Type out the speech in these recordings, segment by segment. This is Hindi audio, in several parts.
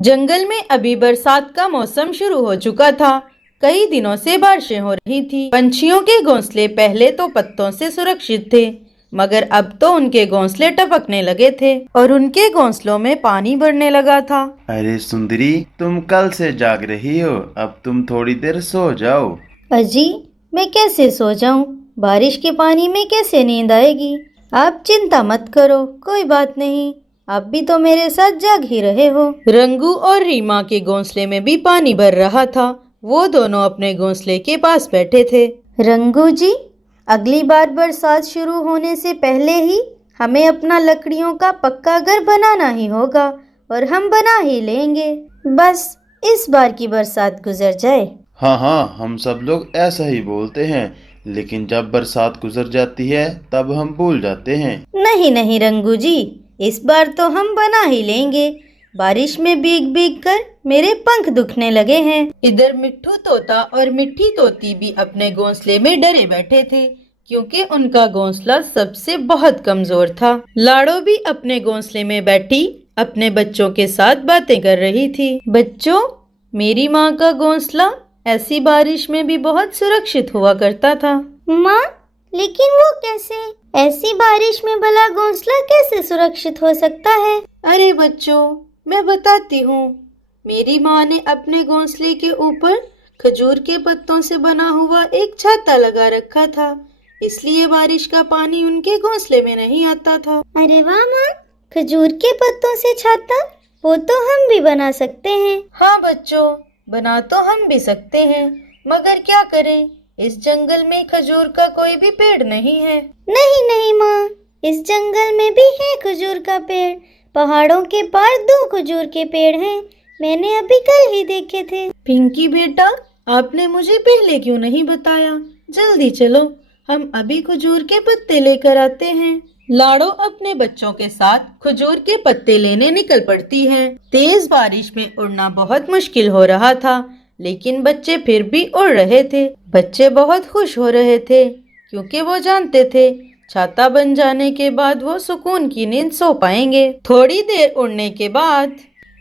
जंगल में अभी बरसात का मौसम शुरू हो चुका था। कई दिनों से बारिशें हो रही थी। पंछियों के घोंसले पहले तो पत्तों से सुरक्षित थे, मगर अब तो उनके घोंसले टपकने लगे थे और उनके घोंसलों में पानी भरने लगा था। अरे सुंदरी, तुम कल से जाग रही हो, अब तुम थोड़ी देर सो जाओ। अजी, मैं कैसे सो जाऊं? बारिश के पानी में कैसे नींद आएगी? आप चिंता मत करो, कोई बात नहीं। आप भी तो मेरे साथ जाग ही रहे हो। रंगू और रीमा के घोंसले में भी पानी भर रहा था। वो दोनों अपने घोंसले के पास बैठे थे। रंगू जी, अगली बार बरसात शुरू होने से पहले ही हमें अपना लकड़ियों का पक्का घर बनाना ही होगा और हम बना ही लेंगे। बस इस बार की बरसात गुजर जाए। हाँ हाँ, हम सब लोग ऐसा ही बोलते हैं, लेकिन जब बरसात गुजर जाती है तब हम भूल जाते हैं। नहीं नहीं रंगू जी, इस बार तो हम बना ही लेंगे। बारिश में भीग भीग कर मेरे पंख दुखने लगे हैं। इधर मिट्ठू तोता और मिट्ठी तोती भी अपने घोंसले में डरे बैठे थे, क्योंकि उनका घोंसला सबसे बहुत कमजोर था। लाड़ो भी अपने घोंसले में बैठी अपने बच्चों के साथ बातें कर रही थी। बच्चों, मेरी माँ का घोंसला ऐसी बारिश में भी बहुत सुरक्षित हुआ करता था। माँ, लेकिन वो कैसे? ऐसी बारिश में भला घोंसला कैसे सुरक्षित हो सकता है? अरे बच्चों, मैं बताती हूँ। मेरी माँ ने अपने घोंसले के ऊपर खजूर के पत्तों से बना हुआ एक छाता लगा रखा था, इसलिए बारिश का पानी उनके घोंसले में नहीं आता था। अरे वाह माँ, खजूर के पत्तों से छाता, वो तो हम भी बना सकते हैं। हाँ बच्चों, बना तो हम भी सकते हैं, मगर क्या करें, इस जंगल में खजूर का कोई भी पेड़ नहीं है। नहीं नहीं माँ, इस जंगल में भी है खजूर का पेड़। पहाड़ों के पार 2 खजूर के पेड़ हैं, मैंने अभी कल ही देखे थे। पिंकी बेटा, आपने मुझे पहले क्यों नहीं बताया? जल्दी चलो, हम अभी खजूर के पत्ते लेकर आते हैं। लाड़ो अपने बच्चों के साथ खजूर के पत्ते लेने निकल पड़ती है। तेज बारिश में उड़ना बहुत मुश्किल हो रहा था, लेकिन बच्चे फिर भी उड़ रहे थे। बच्चे बहुत खुश हो रहे थे, क्योंकि वो जानते थे छाता बन जाने के बाद वो सुकून की नींद सो पाएंगे। थोड़ी देर उड़ने के बाद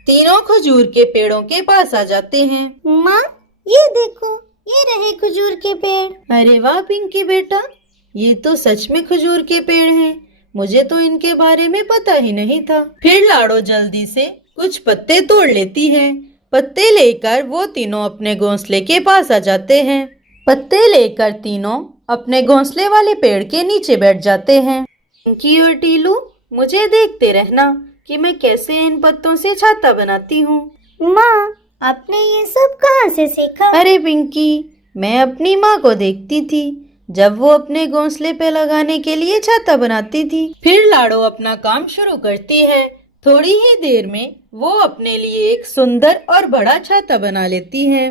तीनों खजूर के पेड़ों के पास आ जाते हैं। माँ, ये देखो, ये रहे खजूर के पेड़। अरे वाह पिंकी बेटा, ये तो सच में खजूर के पेड़ हैं। मुझे तो इनके बारे में पता ही नहीं था। फिर लाड़ो जल्दी से कुछ पत्ते तोड़ लेती है। पत्ते लेकर वो तीनों अपने घोंसले के पास आ जाते हैं। पत्ते लेकर तीनों अपने घोंसले वाले पेड़ के नीचे बैठ जाते हैं। पिंकी और टीलू, मुझे देखते रहना कि मैं कैसे इन पत्तों से छाता बनाती हूँ। माँ, आपने ये सब कहाँ से सीखा? अरे पिंकी, मैं अपनी माँ को देखती थी जब वो अपने घोंसले पे लगाने के लिए छाता बनाती थी। फिर लाड़ो अपना काम शुरू करती है। थोड़ी ही देर में वो अपने लिए एक सुंदर और बड़ा छाता बना लेती है।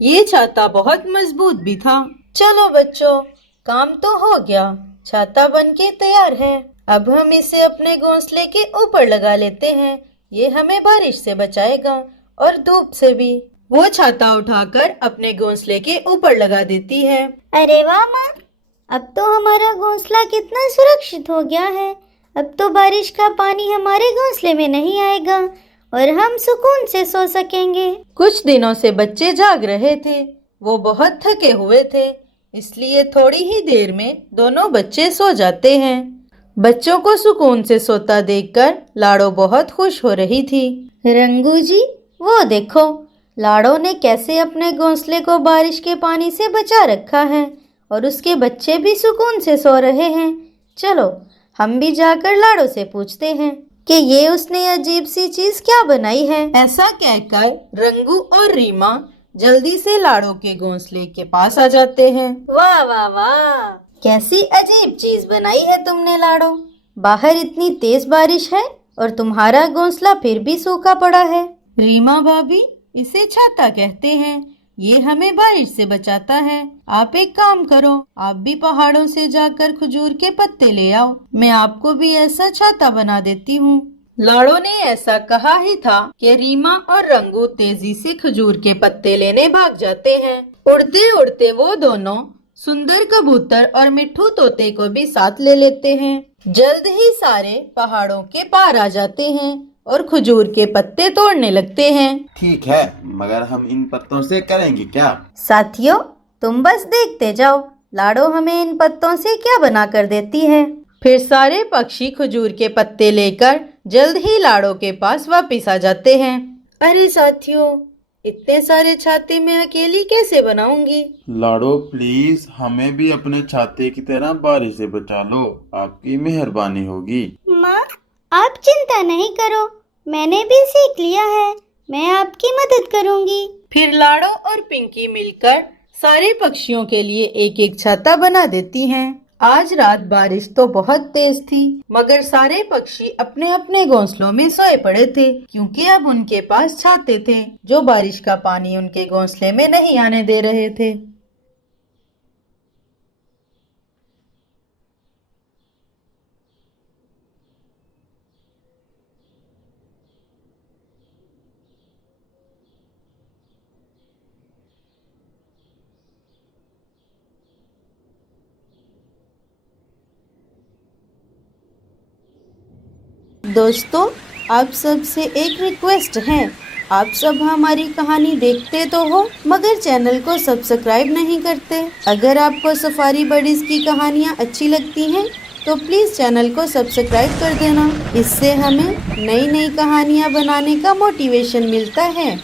ये छाता बहुत मजबूत भी था। चलो बच्चों, काम तो हो गया, छाता बन के तैयार है। अब हम इसे अपने घोंसले के ऊपर लगा लेते हैं। ये हमें बारिश से बचाएगा और धूप से भी। वो छाता उठाकर अपने घोंसले के ऊपर लगा देती है। अरे वाह माँ, अब तो हमारा घोंसला कितना सुरक्षित हो गया है। अब तो बारिश का पानी हमारे घोंसले में नहीं आएगा और हम सुकून से सो सकेंगे। कुछ दिनों से बच्चे जाग रहे थे। वो बहुत थके हुए थे, इसलिए थोड़ी ही देर में दोनों बच्चे सो जाते हैं। बच्चों को सुकून से सोता देखकर लाड़ो बहुत खुश हो रही थी। रंगू जी, वो देखो, लाड़ो ने कैसे अपने घोंसले को बारिश के पानी से बचा रखा है और उसके बच्चे भी सुकून से सो रहे हैं। चलो, हम भी जाकर लाड़ो से पूछते हैं कि ये उसने अजीब सी चीज क्या बनाई है। ऐसा कहकर रंगू और रीमा जल्दी से लाड़ो के घोंसले के पास आ जाते हैं। वाह वाह वाह, कैसी अजीब चीज बनाई है तुमने लाड़ो। बाहर इतनी तेज बारिश है और तुम्हारा घोंसला फिर भी सूखा पड़ा है। रीमा भाभी, इसे छाता कहते हैं। ये हमें बारिश से बचाता है। आप एक काम करो, आप भी पहाड़ों से जाकर खजूर के पत्ते ले आओ। मैं आपको भी ऐसा छाता बना देती हूँ। लाड़ो ने ऐसा कहा ही था कि रीमा और रंगू तेजी से खजूर के पत्ते लेने भाग जाते हैं। उड़ते उड़ते वो दोनों सुंदर कबूतर और मिट्ठू तोते को भी साथ ले लेते हैं। जल्द ही सारे पहाड़ों के पार आ जाते हैं और खजूर के पत्ते तोड़ने लगते हैं। ठीक है, मगर हम इन पत्तों से करेंगे क्या? साथियों, तुम बस देखते जाओ, लाडो हमें इन पत्तों से क्या बना कर देती है। फिर सारे पक्षी खजूर के पत्ते लेकर जल्द ही लाड़ो के पास वापस आ जाते हैं। अरे साथियों, इतने सारे छाते मैं अकेली कैसे बनाऊंगी? लाडो प्लीज हमें भी अपने छाते की तरह बारिश से बचा लो, आपकी मेहरबानी होगी। माँ, आप चिंता नहीं करो, मैंने भी सीख लिया है, मैं आपकी मदद करूंगी। फिर लाड़ो और पिंकी मिलकर सारे पक्षियों के लिए एक एक छाता बना देती हैं। आज रात बारिश तो बहुत तेज थी, मगर सारे पक्षी अपने अपने घोंसलों में सोए पड़े थे, क्योंकि अब उनके पास छाते थे जो बारिश का पानी उनके घोंसले में नहीं आने दे रहे थे। दोस्तों, आप सब से एक रिक्वेस्ट है, आप सब हमारी कहानी देखते तो हो मगर चैनल को सब्सक्राइब नहीं करते। अगर आपको सफारी बडीज की कहानियाँ अच्छी लगती हैं तो प्लीज़ चैनल को सब्सक्राइब कर देना, इससे हमें नई नई कहानियाँ बनाने का मोटिवेशन मिलता है।